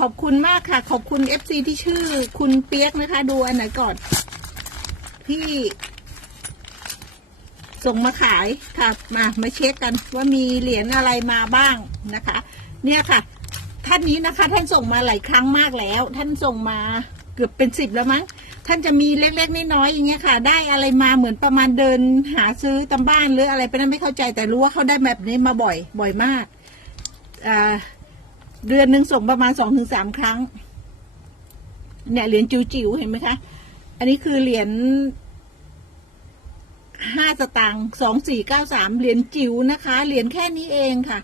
ขอบคุณมากค่ะ ขอบคุณเอฟซีที่ชื่อ คุณเปียกนะคะ ดูอันไหนก่อน ที่ ส่งมาขายค่ะมามาเช็คกันว่ามีเหรียญอะไรมาบ้างนะคะ เนี่ยค่ะ ท่านนี้นะคะ ท่านส่งมาหลายครั้งมากแล้ว ท่านส่งมาเกือบเป็นสิบแล้วมั้ง ท่านจะมีเล็กๆน้อยๆอย่างเงี้ยค่ะ ได้อะไรมาเหมือนประมาณเดินหาซื้อตามบ้านหรืออะไรไปนั้นไม่เข้าใจแต่รู้ว่าเขาได้แบบนี้มาบ่อย บ่อยมากอ่า เดือนหนึ่งส่งประมาณสองถึงสามครั้ง เนี่ยเหรียญจิ๋วๆเห็นไหมคะ อันนี้คือเหรียญห้าสตางค์สองสี่เก้าสามเหรียญจิ๋วนะคะ เหรียญแค่นี้เองค่ะ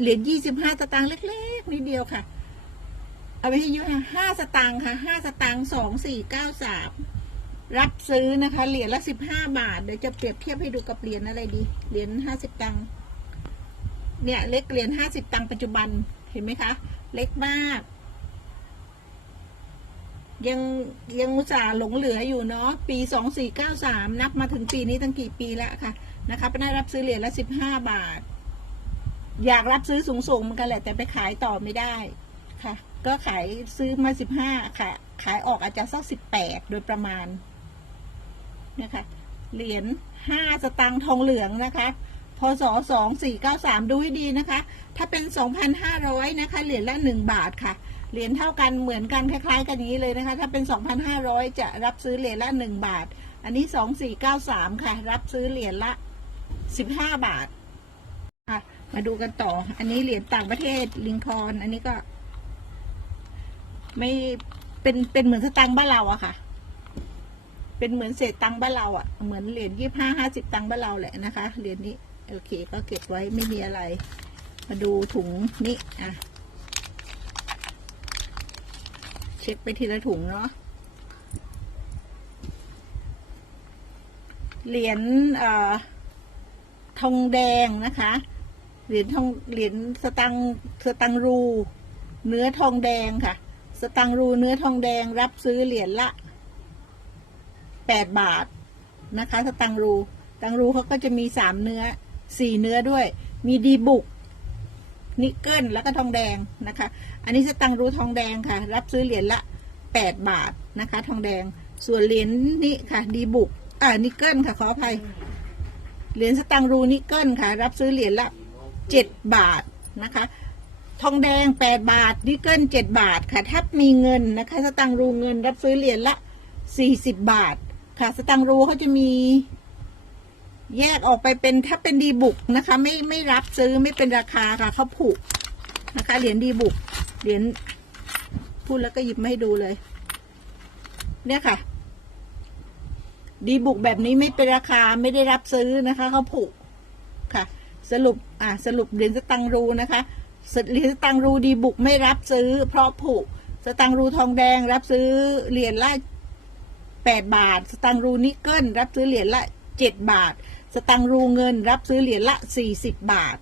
เหรียญยี่สิบห้าสตางค์เล็กๆนิดเดียวค่ะ เอาไปให้ยุค่ะห้าสตางค์ค่ะห้าสตางค์สองสี่เก้าสามรับซื้อนะคะ เหรียญละสิบห้าบาท เดี๋ยวจะเปรียบเทียบให้ดูกับเหรียญอะไรดี เหรียญห้าสิบตังค์เนี่ยเล็กเหรียญห้าสิบตังค์ปัจจุบัน ห็นไหมคะ เล็กมาก ยังยังอุตส่าห์หลงเหลืออยู่เนาะปีสองสี่เก้าสามนับมาถึงปีนี้ตั้งกี่ปีแล้วค่ะนะคะไปได้รับซื้อเหรียญละสิบห้าบาท อยากรับซื้อสูงๆเหมือนกันแหละ แต่ไปขายต่อไม่ได้ค่ะ ก็ขายซื้อมาสิบห้าค่ะ ขายออกอาจจะสักสิบแปดโดยประมาณนะคะ เหรียญห้าสตางค์ทองเหลืองนะคะ พศสองสี่เก้าสามดูให้ดีนะคะ ถ้าเป็นสองพันห้าร้อยนะคะ เหรียญละหนึ่งบาทค่ะ เหรียญเท่ากันเหมือนกันคล้ายๆ กันนี้เลยนะคะ ถ้าเป็นสองพันห้าร้อยจะรับซื้อเหรียญละหนึ่งบาท อันนี้สองสี่เก้าสามค่ะ รับซื้อเหรียญละสิบห้าบาทค่ะ มาดูกันต่อ อันนี้เหรียญต่างประเทศลิงคอน อันนี้ก็ ไม่เป็นเป็นเหมือนสตังค์บ้านเราอะค่ะเป็นเหมือนเศษตังค์บ้านเราอะเหมือนเหรียญยี่ห้าห้าสิบตังค์บ้านเราแหละนะคะ เหรียญนี้ โอเค ก็เก็บไว้ไม่มีอะไร มาดูถุงนี้อะ เช็คไปทีละถุงเนาะเหรียญทองแดงนะคะ เหรียญทอง เหรียญสตัง สตังรู เนื้อทองแดงค่ะ สตังรูเนื้อทองแดงรับซื้อเหรียญละแปดบาทนะคะ สตังรู ตังรูเขาก็จะมีสามเนื้อ สี่เนื้อด้วย มีดีบุก นิกเกิลแล้วก็ทองแดงนะคะ อันนี้สตังรูทองแดงค่ะ รับซื้อเหรียญละแปดบาทนะคะ ทองแดง ส่วนเหรียญนี้ค่ะ ดีบุก อ่า นิกเกิลค่ะ ขออภัย เหรียญสตังรูนิกเกิลค่ะ รับซื้อเหรียญละเจ็ดบาทนะคะ ทองแดงแปดบาท นิกเกิลเจ็ดบาทค่ะ ถ้ามีเงินนะคะ สตังรูเงิน รับซื้อเหรียญละสี่สิบบาท ค่ะ สตังรูเขาจะมี แยกออกไปเป็นถ้าเป็นดีบุกนะคะ ไม่ไม่รับซื้อไม่เป็นราคาค่ะเขาผูกนะคะ เหรียญดีบุกเหรียญพูดแล้วก็หยิบมาให้ดูเลย เนี่ยค่ะ ดีบุกแบบนี้ไม่เป็นราคาไม่ได้รับซื้อนะคะเขาผูกค่ะ สรุปอ่าสรุปเหรียญสตังรูนะคะเหรียญสตังรูดีบุกไม่รับซื้อ เพราะผูกสตังรูทองแดงรับซื้อเหรียญละแปดบาท สตังรูนิกเกิลรับซื้อเหรียญละ เจ็ดบาท สตังรูเงินรับซื้อเหรียญละสี่สิบบาท